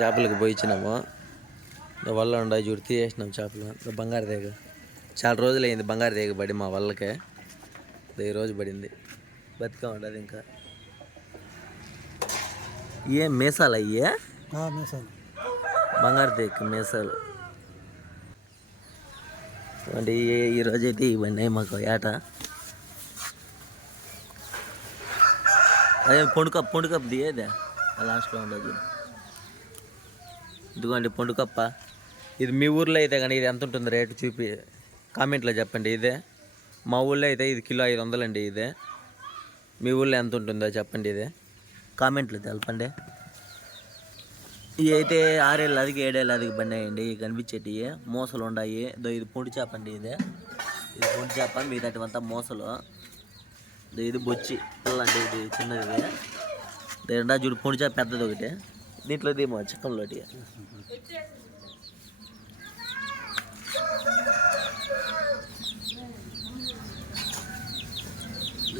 చేపలకు పోయి ఇచ్చినాము దా వల్ల ఉండ చూడు తీసేసినాం చేపలు. బంగారు తీగ. చాలా రోజులు అయింది బంగారు తీగ పడి మా వల్లకే. ఈ రోజు పడింది. బతికా ఉండదు ఇంకా. ఏం మీసాలు అయ్యే మీసాలు. బంగారు తీగ మీసాలు. అంటే ఈ- ఈ రోజు అయితే ఇవన్నీ మాకు ఏట. అదే పొండుకప్పు పొండుకప్పు దియేదే లాస్ట్లో ఉండదు. ఇదిగోండి పొండుకప్ప. ఇది మీ ఊర్లో అయితే కానీ ఇది ఎంత ఉంటుంది రేటు చూపి కామెంట్లో చెప్పండి ఇదే. మా ఊళ్ళో అయితే ఇది కిలో ఐదు వందలండి ఇదే. మీ ఊళ్ళో ఎంత ఉంటుందో చెప్పండి ఇదే. కామెంట్లో తెలపండి. ఇవి అయితే ఆరేళ్ళు అదికి ఏడేళ్ళు అదికి బండాయండి ఇవి కనిపించేటి మోసలు ఉన్నాయి. ఇది పొడి చేప అండి ఇదే. ఇది పొడి చేప మీదటివంతా అంతా మోసలు. ఇది బొచ్చి. పిల్లండి ఇది చిన్నది రెండా చూడు పొడి చేప పెద్దది ఒకటి. దీంట్లో దీమో చిక్కంలో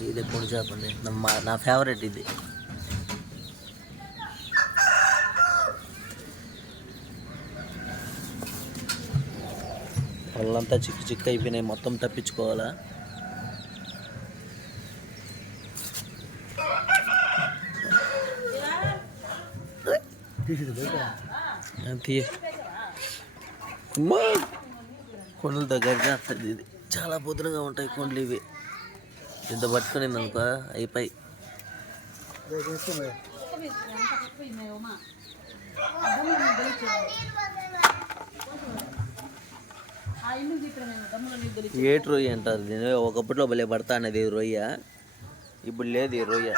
ఇది పొడి చేప అండి నా నా ఫేవరెట్ ఇది. పళ్ళంతా చిక్కు చిక్కు అయిపోయినాయి మొత్తం తప్పించుకోవాలా? తీయ. అమ్మా! కొండల దగ్గర వస్తుంది ఇది చాలా భద్రంగా ఉంటాయి కొండలు ఇవి. ఇంత పట్టుకుని అనుకో అయిపోయి. వేసుకో ఏటు రొయ్య అంటారు? దీని ఒకప్పట్లో భలే పడతా అనేది రొయ్య. ఇప్పుడు లేదు ఈ రొయ్య.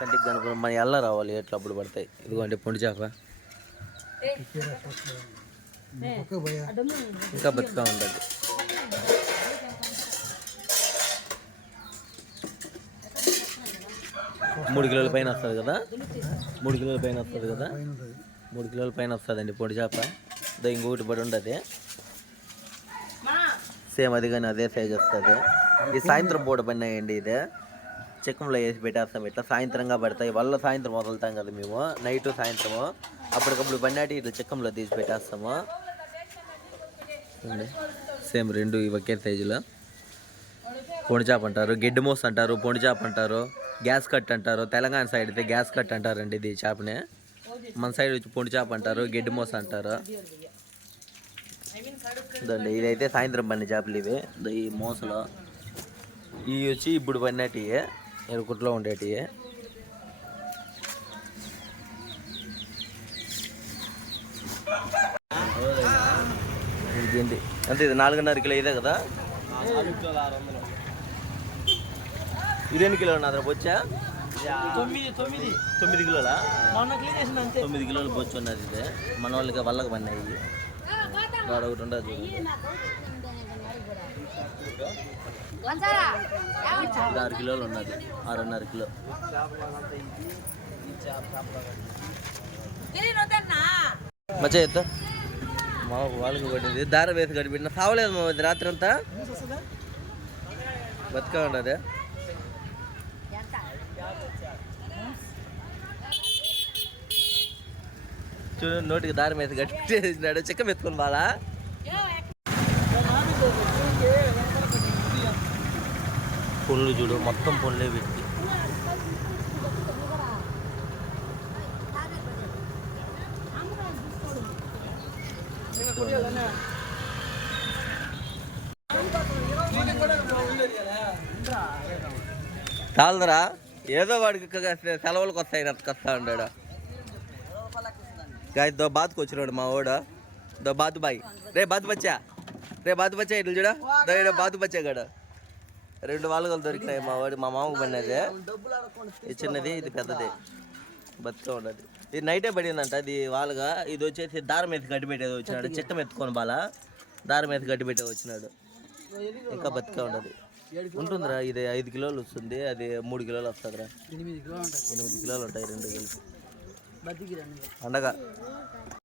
కంటికి కనుక మన ఎల్ల రావాలి ఎట్లా అప్పుడు పడతాయి? ఇదిగోండి పొండి చేప. ఇంకా బతుకా ఉంటుంది మూడు కిలోల పైన వస్తుంది కదా? మూడు కిలోల పైన వస్తుంది కదా? మూడు కిలోల పైన వస్తుందండి పొడి చేప. దో ఇంకొకటి పడి ఉండదు సేమ్ అది కానీ అదే సైజ్ వస్తుంది. ఇది సాయంత్రం పూట పడినాయండి ఇది. చెక్కంలో వేసి పెట్టేస్తాం. ఇట్లా సాయంత్రంగా పడతాయి. వల్ల సాయంత్రం వదులుతాం కదా మేము. నైట్ సాయంత్రము. అప్పటికప్పుడు పడినాటి ఇట్లా చెక్కంలో తీసి పెట్టేస్తాము. సేమ్ రెండు ఒకే సైజులో. పొడి చేప అంటారు. గెడ్డి మోస్ అంటారు. పొడి చేప అంటారు. గ్యాస్ కట్ అంటారు. తెలంగాణ సైడ్ అయితే గ్యాస్ కట్ అంటారండి ఇది చేపని. మన సైడ్ వచ్చి పొడి చేప అంటారు. గెడ్డి మోస అంటారు. ఇదండి ఇదైతే సాయంత్రం పడిన చేపలు ఇవి. ఈ మోసలో. ఇవి వచ్చి ఇప్పుడు పడినట్టు ఎరుకుట్లో ఉండేటివి ఇదేంటి అంటే ఇది నాలుగున్నర కిలో ఇదే కదా? ఇదేన్ని కిలో నా దగ్గర బొచ్చా? తొమ్మిది తొమ్మిది. తొమ్మిది కిలోలా? మొన్న క్లీన్ చేసిన అంతే. తొమ్మిది కిలోలు బొచ్చు ఉన్నది ఇది. మన వాళ్ళకి వల్లకి పడినాయి వాడు ఒకటి ఉండదు ఇది ఆరు కిలోలు ఉన్నది. ఆరున్నర కిలో. మచ్చ ఎత్త. మా వాళ్ళకి పడింది. దార వేసి గడిపిన సావలేదు మా రాత్రి అంతా. బతుకా ఉండదు చూడు నోటికి దారం వేసి గడిపేసినాడు చిక్క మెత్తుకుని బాలా. పుల్లు చూడు మొత్తం పుల్లే పెట్టి. చాలదరా ఏదో వాడికి సెలవులకు వస్తాయి నచ్చకొస్తా ఉన్నాడు దో బాతుకు వచ్చినాడు మా ఓడ. దో బాతు బాయ్ రే బాతు బచ్చా రే బాతు బచ్చా ఇట్లా చూడ. దో ఈడ బాతు బచ్చా గడ. రెండు వాళ్ళగలు దొరికినాయి మా వాడు మా మామకు పడినది ఇది చిన్నది ఇది పెద్దది. బతుగా ఉన్నది. ఇది నైటే పడిందంట ఇది వాళ్ళగా ఇది వచ్చేసి దారం మీద గడ్డి పెట్టేది వచ్చినాడు చెట్టు ఎత్తుకొని బాల. దారం మీద గడ్డి పెట్టేది వచ్చినాడు. ఇంకా బతిగా ఉండదు ఉంటుందిరా ఇది ఐదు కిలోలు వస్తుంది అది మూడు కిలోలు వస్తుందిరా. ఎనిమిది కిలోలు ఉంటాయి. రెండు కలిసి బతికి రండి అండగా